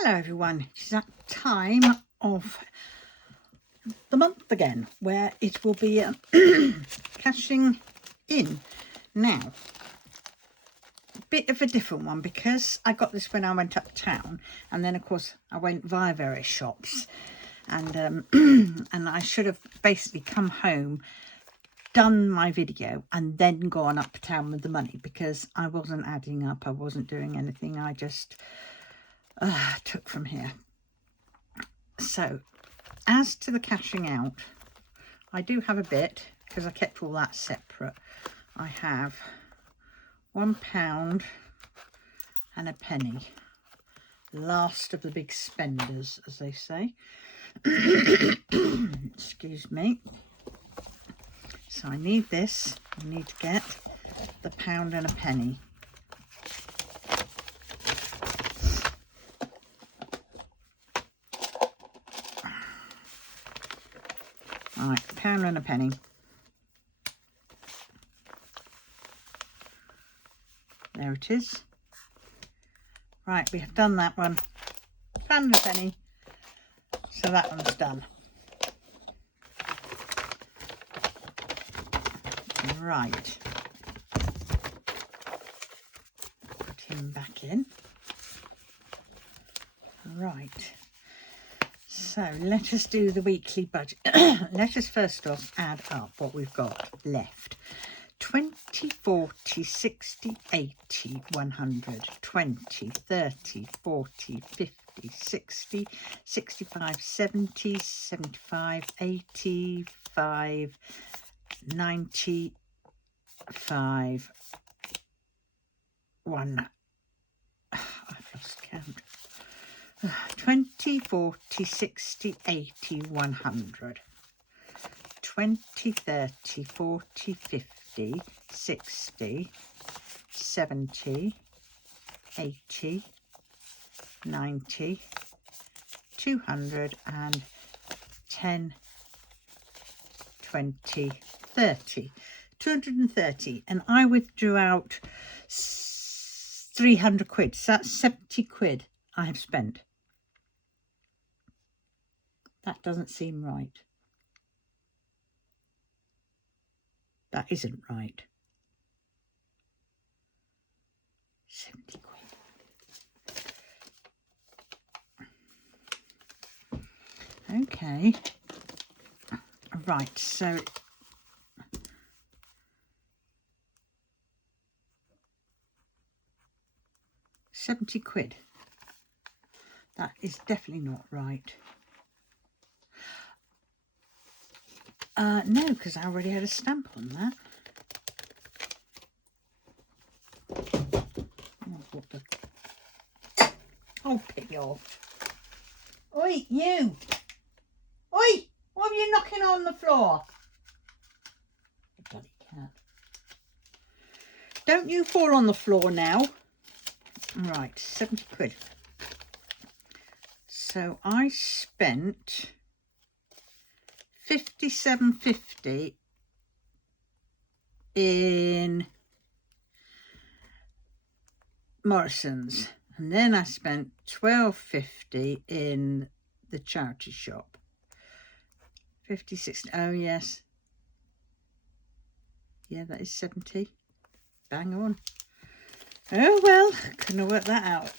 Hello everyone, it's that time of the month again where it will be cashing in. Now, a bit of a different one because I got this when I went uptown, and then of course I went via various shops, and and I should have basically come home, done my video and then gone uptown with the money because I wasn't adding up, I wasn't doing anything, I just took from here. So as to the cashing out, I do have a bit because I kept all that separate. I have £1 and a penny, last of the big spenders, as they say. Excuse me. So I need this. I need to get the £1 and a penny. Right, £1 and a penny. There it is. Right, we have done that one. £1 and a penny. So that one's done. Right. Put him back in. Right. So let us do the weekly budget. Let us first off add up what we've got left. 20, 40, 60, 80, 100, 20, 30, 40, 50, 60, 65, 70, 75, 85, 95, 1. I've lost count. 20, 40, 60, 80, 100. 20, 30, 40, 50, 60, 70, 80, 90, 200 and 10, 20, 30. 230, and I withdrew out 300 quid, so that's 70 quid I have spent. That doesn't seem right. That isn't right. 70 quid. Okay. Right, so £70. That is definitely not right. No, because I already had a stamp on that. Oh, pick it off. Oi, you! Oi! What are you knocking on the floor? Bloody cat. Don't you fall on the floor now. Right, 70 quid. So I spent 57.50 in Morrison's, and then I spent 12.50 in the charity shop. 56. Oh yes, yeah, that is 70. Bang on. Oh well, couldn't have worked that out.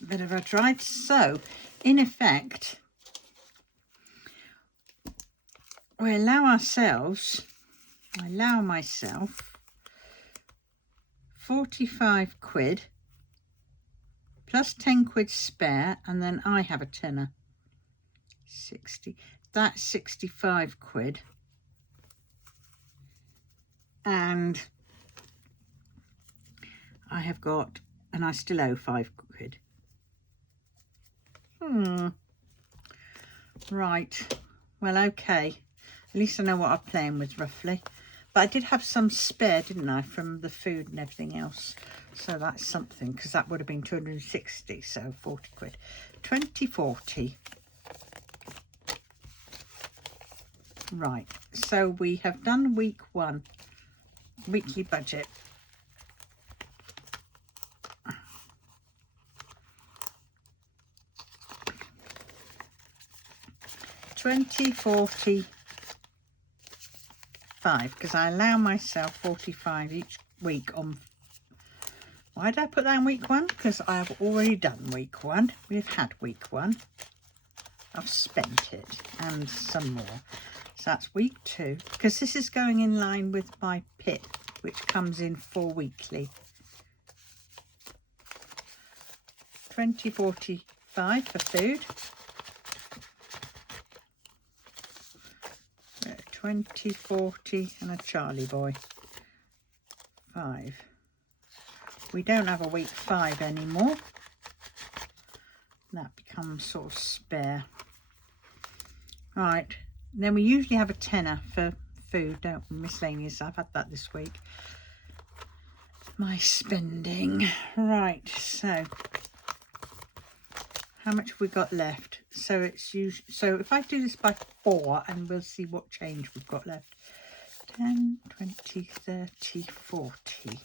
But if I tried, so in effect, we allow myself 45 quid plus 10 quid spare, and then I have a tenner. 60. That's 65 quid. And I have got, and I still owe 5 quid. Right. Well, okay. At least I know what I'm playing with roughly. But I did have some spare, didn't I, from the food and everything else. So that's something, because that would have been 260, so 40 quid. 20.40. Right. So we have done week 1, weekly budget. 20, 45, because I allow myself 45 each week on. Why did I put that in week 1? Because I have already done week 1. We've had week 1. I've spent it and some more. So that's week 2, because this is going in line with my pit, which comes in 4 weekly. 20, 45 for food. 20, 40 and a Charlie boy. 5. We don't have a week 5 anymore. That becomes sort of spare. Right, then we usually have a tenner for food, don't we? Miscellaneous. I've had that this week. My spending. Right, so how much have we got left? So it's usually, so if I do this by 4, and we'll see what change we've got left. 10, 20, 30, 40.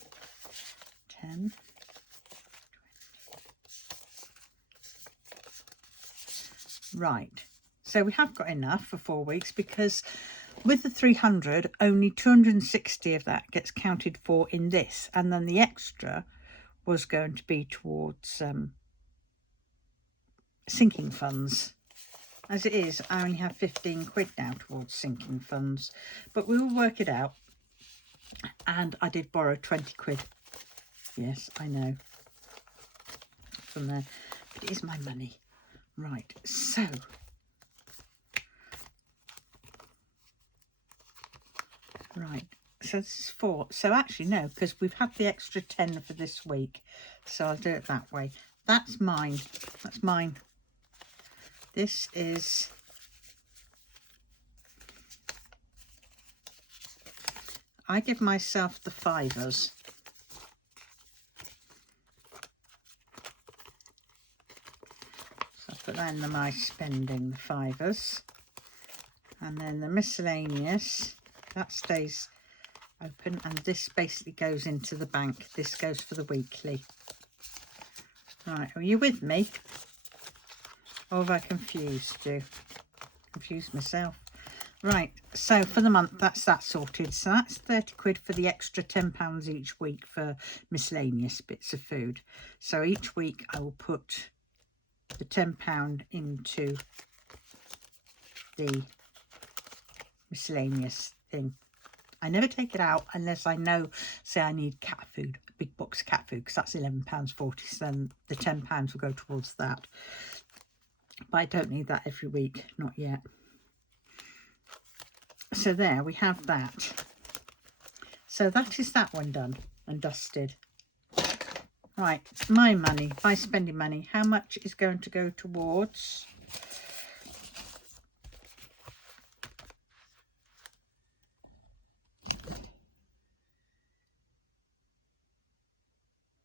10. Right, so we have got enough for 4 weeks, because with the 300, only 260 of that gets counted for in this, and then the extra was going to be towards sinking funds. As it is, I only have 15 quid now towards sinking funds, but we will work it out. And I did borrow 20 quid. Yes, I know, from there, but it is my money. Right, so so this is 4. So actually no, because we've had the extra 10 for this week, so I'll do it that way. That's mine. That's mine. This is I give myself the 5s. So I put that in my spending, the 5s. And then the miscellaneous, that stays open, and this basically goes into the bank. This goes for the weekly. Right, are you with me? Or have I confused you? Confused myself. Right, so for the month, that's that sorted. So that's 30 quid for the extra £10 each week for miscellaneous bits of food. So each week I will put the £10 into the miscellaneous thing. I never take it out unless I know, say I need cat food, a big box of cat food, because that's £11.40, so then the £10 will go towards that. But I don't need that every week, not yet. So there we have that. So that is that one done and dusted. Right, my money, my spending money, how much is going to go towards?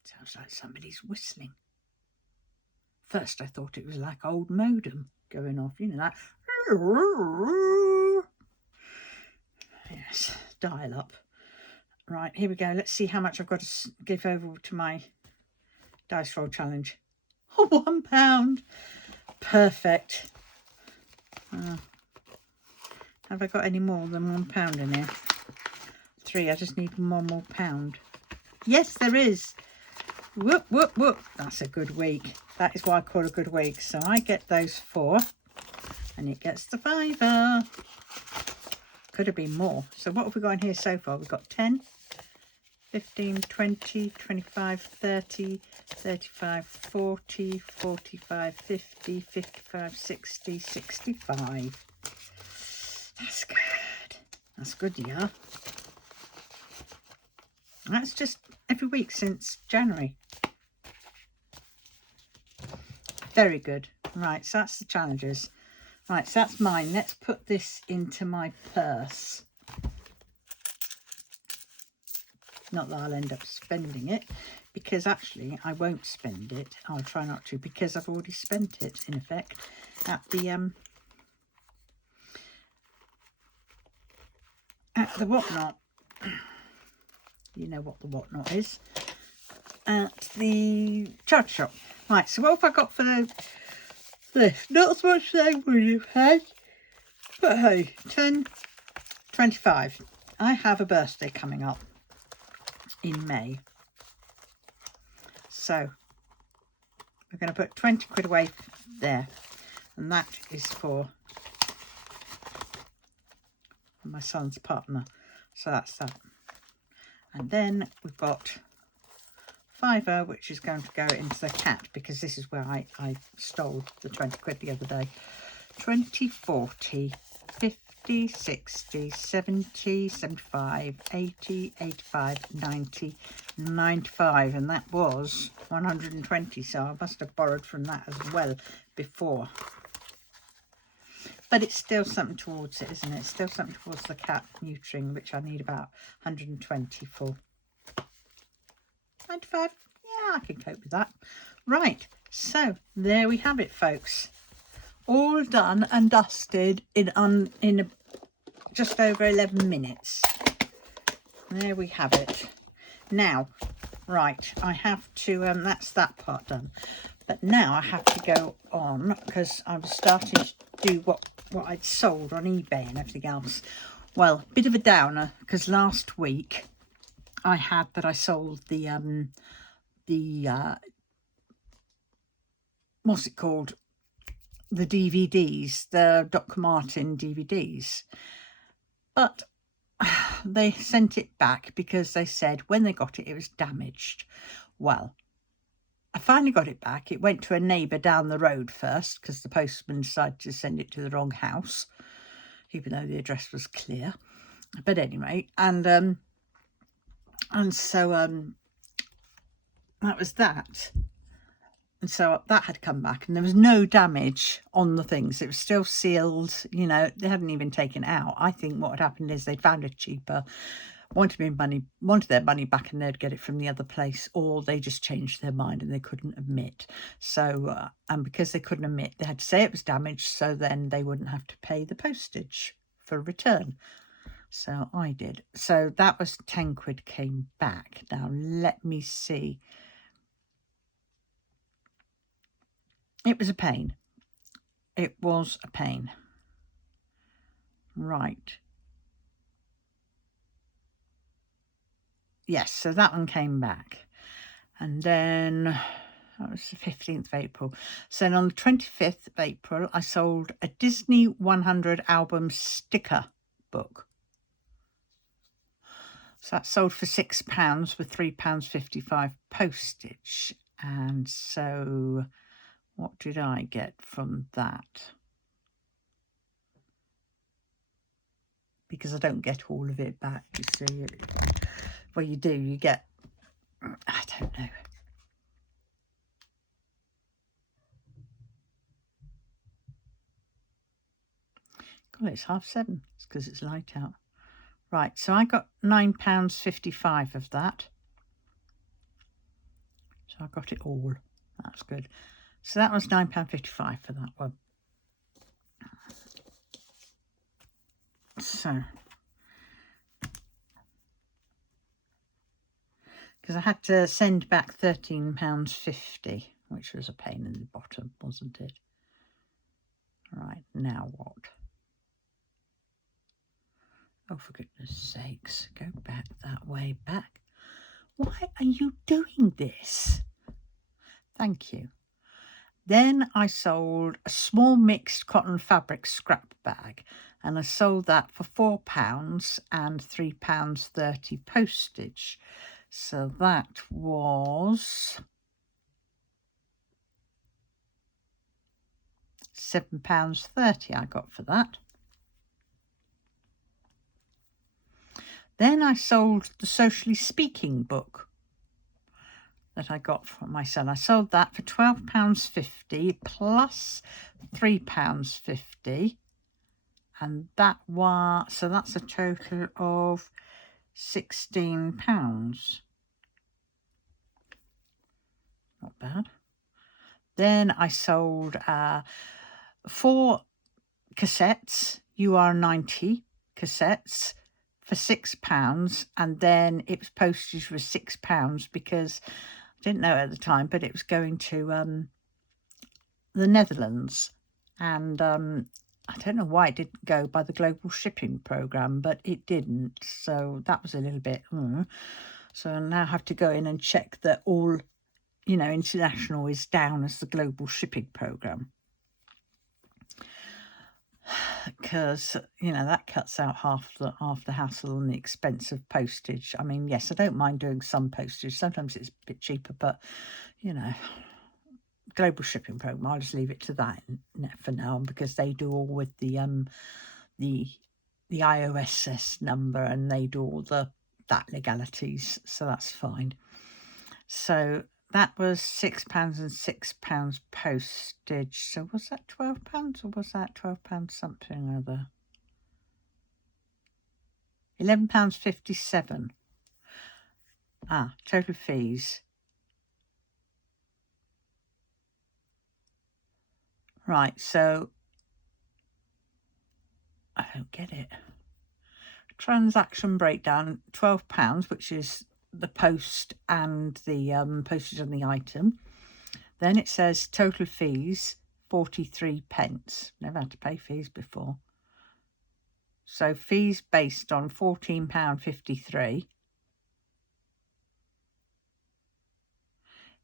Sounds like somebody's whistling. First I thought it was like old modem going off, you know, that. Yes, dial up. Right, here we go. Let's see how much I've got to give over to my dice roll challenge. Oh, £1. Perfect. Have I got any more than £1 in here? 3. I just need one more £1. Yes, there is. Whoop, whoop, whoop. That's a good week. That is what I call a good week. So I get those 4 and it gets the 5. Could have been more. So what have we got in here so far? We've got 10, 15, 20, 25, 30, 35, 40, 45, 50, 55, 60, 65. That's good. That's good, yeah. That's just every week since January. Very good. Right, so that's the challenges. Right, so that's mine. Let's put this into my purse. Not that I'll end up spending it, because actually I won't spend it. I'll try not to, because I've already spent it, in effect, at the whatnot. You know what the whatnot is. At the charge shop. Right, so what have I got for this? Not as much as I would have had. But hey, 10:25. I have a birthday coming up in May. So we're going to put 20 quid away there. And that is for my son's partner. So that's that. And then we've got £5, which is going to go into the cat, because this is where I stole the 20 quid the other day. 20, 40, 50, 60, 70, 75, 80, 85, 90, 95. And that was 120. So I must have borrowed from that as well before. But it's still something towards it, isn't it? It's still something towards the cat neutering, which I need about 120 for. 95. Yeah, I can cope with that. Right, so there we have it, folks. All done and dusted in just over 11 minutes. There we have it. Now, right, I have to, that's that part done. But now I have to go on, because I'm starting to do what I'd sold on eBay and everything else. Well, bit of a downer, because last week I sold the what's it called? The DVDs, the Dr. Martin DVDs. But they sent it back because they said when they got it, it was damaged. Well, I finally got it back. It went to a neighbour down the road first because the postman decided to send it to the wrong house, even though the address was clear. But anyway, and so that was that. And so that had come back, and there was no damage on the things. It was still sealed, you know, they hadn't even taken it out. I think what had happened is they'd found it cheaper, wanted their money back, and they'd get it from the other place, or they just changed their mind and they couldn't admit. So, and because they couldn't admit, they had to say it was damaged, so then they wouldn't have to pay the postage for return. So I did. So that was 10 quid came back. Now let me see. It was a pain. It was a pain. Right. Yes, so that one came back. And then that was the 15th of April. So then on the 25th of April, I sold a Disney 100 album sticker book. So that sold for £6 with £3.55 postage. And so what did I get from that? Because I don't get all of it back, you see. Well, you do, you get, I don't know. God, it's 7:30. It's because it's light out. Right, so I got £9.55 of that. So I got it all. That's good. So that was £9.55 for that one. So, because I had to send back £13.50, which was a pain in the bottom, wasn't it? Right, now what? Oh, for goodness sakes, go back that way back. Why are you doing this? Thank you. Then I sold a small mixed cotton fabric scrap bag, and I sold that for £4 and £3.30 postage. So that was £7.30 I got for that. Then I sold the Socially Speaking book that I got from my son. I sold that for £12.50 plus £3.50. And that was, so that's a total of £16. Not bad. Then I sold 4 cassettes, UR90 cassettes, for £6, and then its postage was £6 because I didn't know at the time, but it was going to the Netherlands, and I don't know why it didn't go by the global shipping program, but it didn't. So that was a little bit, So I now have to go in and check that all, international is down as the global shipping program. Because, that cuts out half the hassle and the expense of postage. I mean, yes, I don't mind doing some postage. Sometimes it's a bit cheaper, but, global shipping program, I'll just leave it to that for now, because they do all with the IOSS number, and they do all that legalities, so that's fine. So that was £6 and £6 postage. So was that £12 or was that £12 something or other? £11.57. Total fees. Right, so I don't get it. Transaction breakdown, £12, which is the post and the postage on the item. Then it says total fees, 43 pence. Never had to pay fees before. So fees based on £14.53.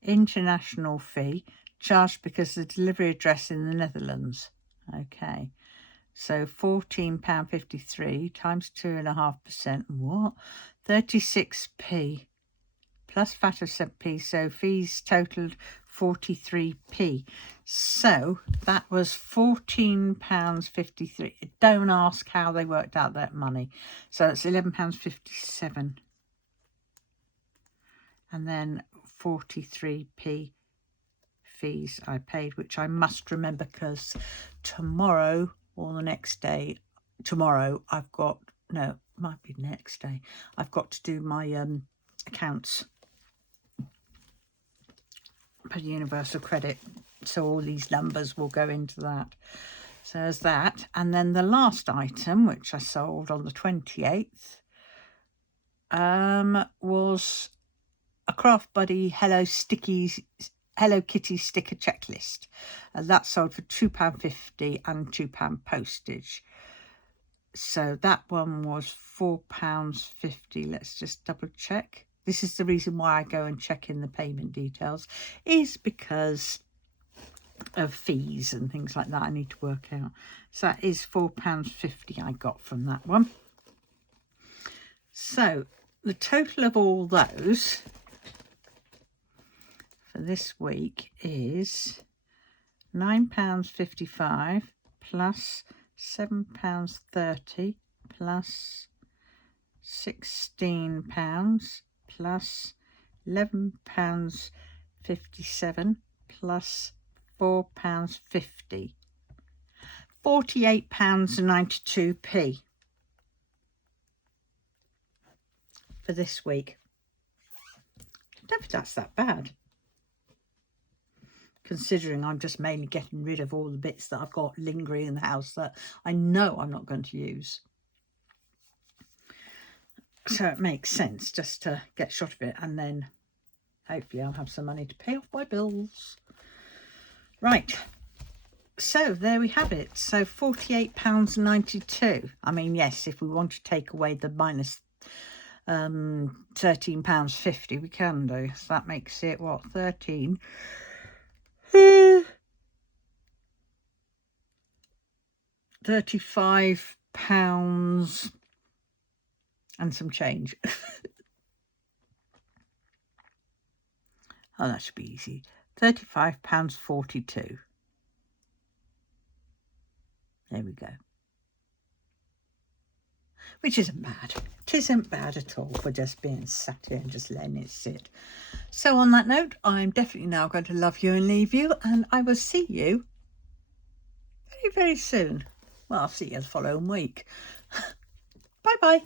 International fee charged because the delivery address in the Netherlands. Okay. So £14.53 times 2.5%. What? 36p plus VAT of 7p. So fees totaled 43p. So that was £14.53. Don't ask how they worked out that money. So it's £11.57. And then 43p fees I paid, which I must remember because tomorrow or the next day, I've got, no, it might be next day, I've got to do my accounts for Universal Credit, so all these numbers will go into that. So there's that. And then the last item, which I sold on the 28th, was a Craft Buddy Hello Kitty sticker checklist. That sold for £2.50 and £2 postage. So that one was £4.50. Let's just double check. This is the reason why I go and check in the payment details, is because of fees and things like that I need to work out. So that is £4.50 I got from that one. So the total of all those for this week is £9.55 plus £7.30 plus £16 plus £11.57 plus £4.50. £48.92 for this week. I don't think that's that bad, considering I'm just mainly getting rid of all the bits that I've got lingering in the house that I know I'm not going to use. So it makes sense just to get shot of it, and then hopefully I'll have some money to pay off my bills. Right, so there we have it. So £48.92. I mean, yes, if we want to take away the minus £13.50, we can do. So that makes it, what, 13? £35 and some change. Oh, that should be easy. £35.42. There we go. Which isn't bad. It isn't bad at all for just being sat here and just letting it sit. So on that note, I'm definitely now going to love you and leave you, and I will see you very, very soon. Well, I'll see you the following week. Bye-bye.